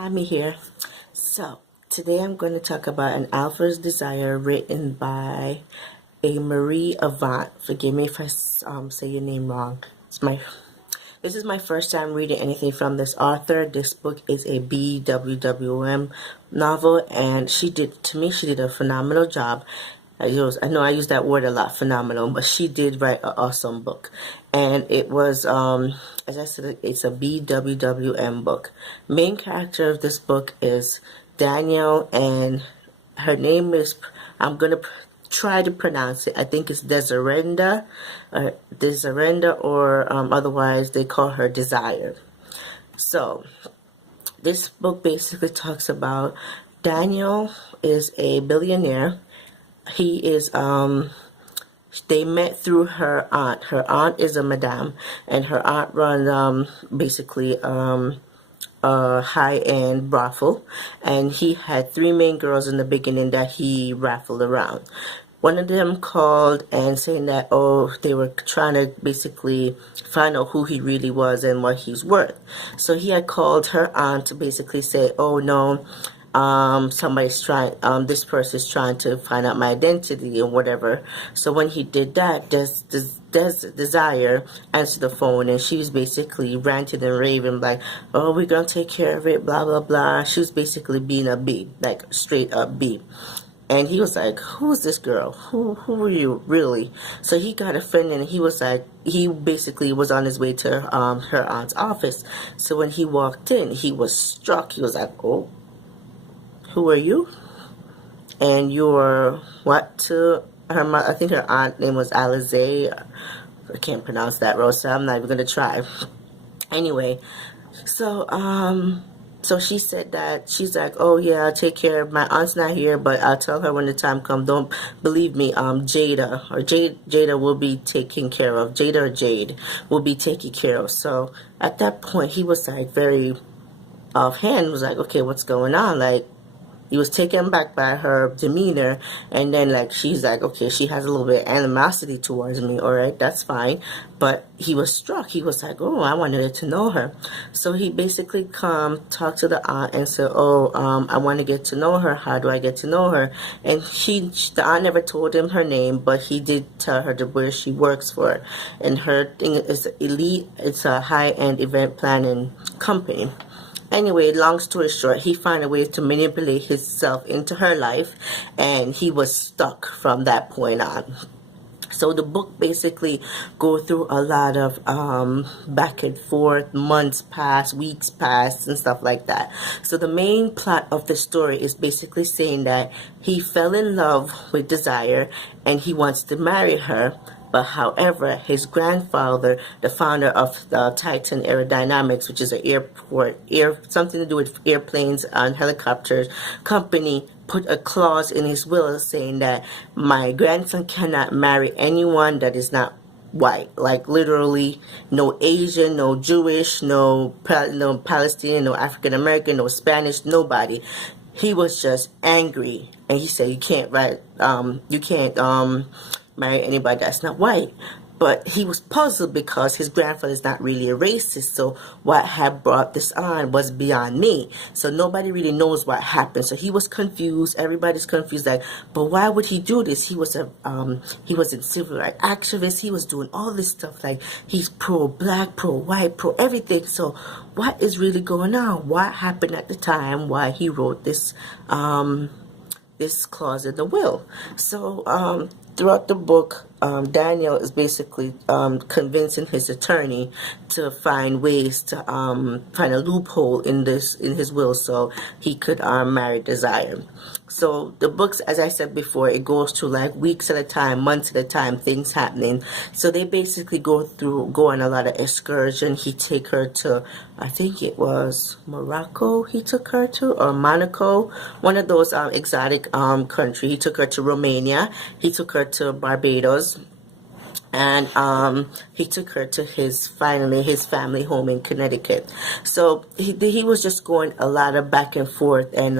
Amy here. So today I'm going to talk about An Alpha's Desire, written by Amarie Avant. Forgive me if I say your name wrong. This is my first time reading anything from this author. This book is a BWWM novel, and she did a phenomenal job. I know I use that word a lot, phenomenal, but she did write an awesome book. And it was, as I said, it's a BWWM book. Main character of this book is Daniel, and her name is, I'm going to try to pronounce it. I think it's Desirenda, or otherwise they call her Desire. So this book basically talks about Daniel is a billionaire. He is, they met through her aunt. Her aunt is a madame, and her aunt runs, basically, a high-end brothel, and he had three main girls in the beginning that he raffled around. One of them called and saying that, they were trying to basically find out who he really was and what he's worth. So he had called her aunt to basically say, oh no, somebody's trying, this person's trying to find out my identity and whatever. So when he did that, Desire answered the phone, and she was basically ranting and raving like, oh, we're gonna take care of it, blah blah blah. She was basically being a B, like straight up B. And he was like, who's this girl? Who are you, really? So he got offended, and he was like, he basically was on his way to her aunt's office. So when he walked in, he was struck. He was like, oh, who are you? And you're what to her mother? I think her aunt name was Alize. I can't pronounce that, Rosa. I'm not even gonna try. Anyway, so she said that, she's like, oh yeah, I'll take care of, my aunt's not here, but I'll tell her when the time comes. Don't believe me, Jada will be taken care of. Jada or Jade will be taken care of. So at that point, he was like very offhand, was like, okay, what's going on? Like, he was taken back by her demeanor, and then like she's like, okay, she has a little bit of animosity towards me, all right, that's fine. But he was struck. He was like, oh, I wanted to know her. So he basically talked to the aunt and said, oh, I want to get to know her. How do I get to know her? And the aunt never told him her name, but he did tell her where she works for. And her thing is elite. It's a high-end event planning company. Anyway, long story short, he found a way to manipulate himself into her life, and he was stuck from that point on. So the book basically go through a lot of back and forth, months pass, weeks pass, and stuff like that. So the main plot of the story is basically saying that he fell in love with Desire, and he wants to marry her. But however, his grandfather, the founder of the Titan Aerodynamics, which is an something to do with airplanes and helicopters company, put a clause in his will saying that my grandson cannot marry anyone that is not white. Like literally no Asian, no Jewish, no Palestinian, no African American, no Spanish, nobody. He was just angry, and he said, you can't marry anybody that's not white. But he was puzzled because his grandfather is not really a racist, so what had brought this on was beyond me. So nobody really knows what happened. So he was confused. Everybody's confused, like, but why would he do this? He was a civil rights activist. He was doing all this stuff, like he's pro-black, pro-white, pro-everything. So what is really going on? What happened at the time why he wrote this this clause in the will? So throughout the book, Daniel is basically convincing his attorney to find ways to find a loophole in his will so he could marry Desire. So the books, as I said before, it goes to like weeks at a time, months at a time, things happening. So they basically go on a lot of excursion. He take her to, I think it was Morocco he took her to, or Monaco, one of those exotic country. He took her to Romania. He took her to Barbados. and he took her to his family home in Connecticut. So he was just going a lot of back and forth, and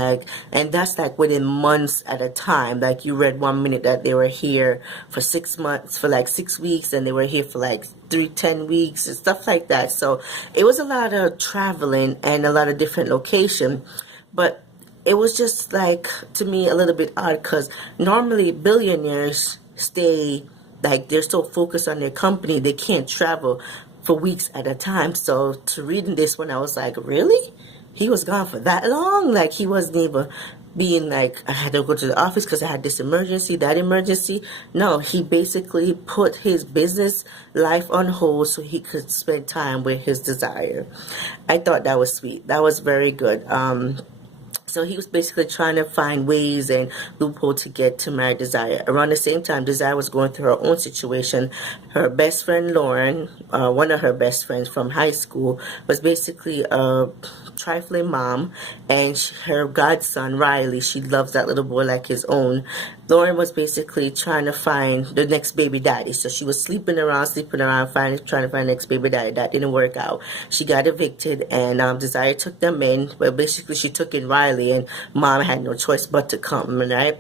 that's like within months at a time. Like you read 1 minute that they were here for 6 months, for like 6 weeks, and they were here for like 10 weeks and stuff like that. So it was a lot of traveling and a lot of different locations, but it was just like, to me, a little bit odd, because normally billionaires stay, like, they're so focused on their company they can't travel for weeks at a time. So to reading this one, I was like, really? He was gone for that long? Like, he wasn't even being like, I had to go to the office because I had this emergency, that emergency. No, he basically put his business life on hold so he could spend time with his desire. I thought that was sweet. That was very good. So he was basically trying to find ways and loophole to get to marry Desire. Around the same time, Desire was going through her own situation. Her best friend Lauren, one of her best friends from high school, was basically a trifling mom, and her godson Riley, she loves that little boy like his own. Lauren was basically trying to find the next baby daddy. So she was sleeping around, trying to find the next baby daddy. That didn't work out. She got evicted, and Desire took them in. Well, basically, she took in Riley, and Mom had no choice but to come, right?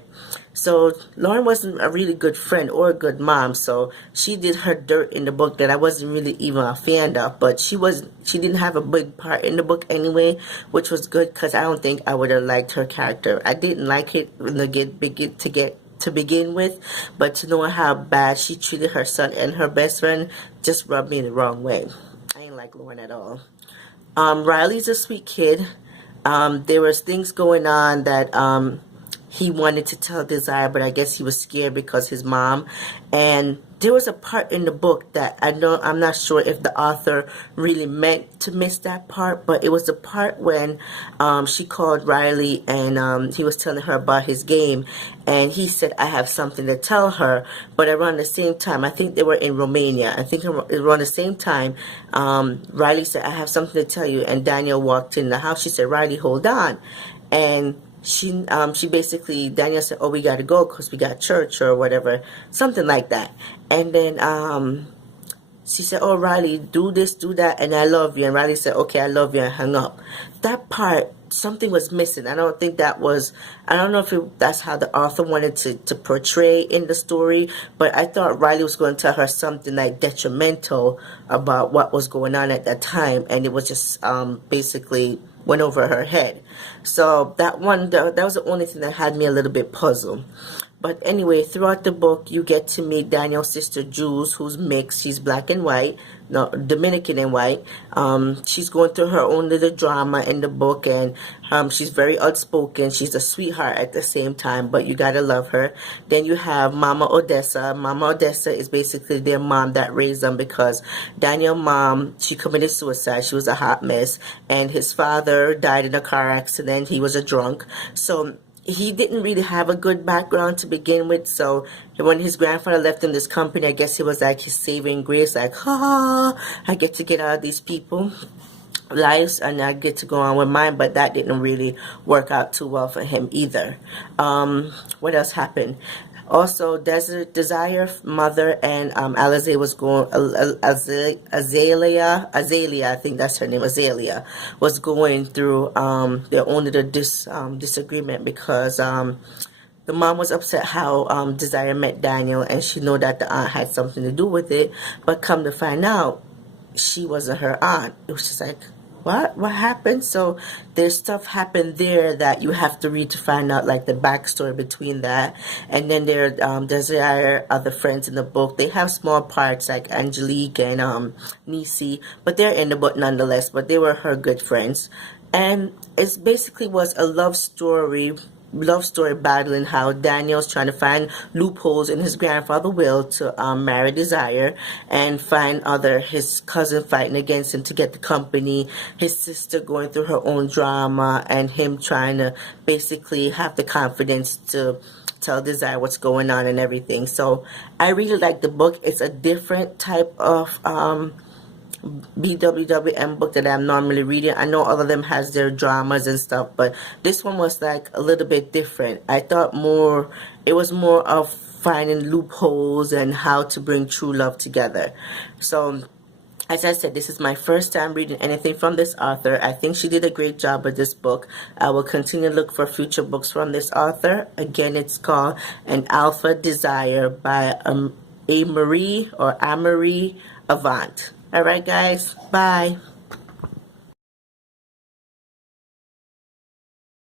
So Lauren wasn't a really good friend or a good mom, so she did her dirt in the book that I wasn't really even a fan of. But she didn't have a big part in the book anyway, which was good, because I don't think I would have liked her character. I didn't like it to begin with, but to know how bad she treated her son and her best friend just rubbed me the wrong way. I ain't like Lauren at all. Riley's a sweet kid. There was things going on that he wanted to tell Desire, but I guess he was scared because his mom. And there was a part in the book that I'm not sure if the author really meant to miss that part, but it was the part when she called Riley, and he was telling her about his game, and he said, I have something to tell her. But around the same time, I think they were in Romania, I think around the same time, Riley said, I have something to tell you, and Daniel walked in the house. She said, Riley, hold on. And she basically, Daniel said, oh, we got to go because we got church or whatever, something like that. And then she said, oh, Riley, do this, do that, and I love you. And Riley said, okay, I love you, and hung up. That part, something was missing. I don't know if that's how the author wanted to portray in the story, but I thought Riley was going to tell her something like detrimental about what was going on at that time, and it was just basically went over her head. So that was the only thing that had me a little bit puzzled. But anyway, throughout the book, you get to meet Daniel's sister, Jules, who's mixed. She's black and white, no, Dominican and white. She's going through her own little drama in the book, and she's very outspoken. She's a sweetheart at the same time, but you gotta love her. Then you have Mama Odessa. Mama Odessa is basically their mom that raised them, because Daniel's mom, she committed suicide. She was a hot mess, and his father died in a car accident. He was a drunk. So he didn't really have a good background to begin with. So when his grandfather left him this company, I guess it was like his saving grace, like, I get to get out of these people lives and I get to go on with mine. But that didn't really work out too well for him either. What else happened? Also, Desire mother and Azalea was going. Azalea, I think that's her name. Azalea was going through their own little disagreement, because the mom was upset how Desire met Daniel, and she knew that the aunt had something to do with it. But come to find out, she wasn't her aunt. It was just like, what happened? So there's stuff happened there that you have to read to find out, like the backstory between that. And then there's other friends in the book. They have small parts like Angelique and Nisi, but they're in the book nonetheless. But they were her good friends, and it basically was a love story battling how Daniel's trying to find loopholes in his grandfather's will to marry Desire, and find his cousin fighting against him to get the company, his sister going through her own drama, and him trying to basically have the confidence to tell Desire what's going on and everything. So I really like the book. It's a different type of BWWM book that I'm normally reading. I know all of them has their dramas and stuff, but this one was like a little bit different. I thought it was more of finding loopholes and how to bring true love together. So as I said, this is my first time reading anything from this author. I think she did a great job with this book. I will continue to look for future books from this author. Again, it's called An Alpha Desire by Amarie Avant. All right, guys. Bye.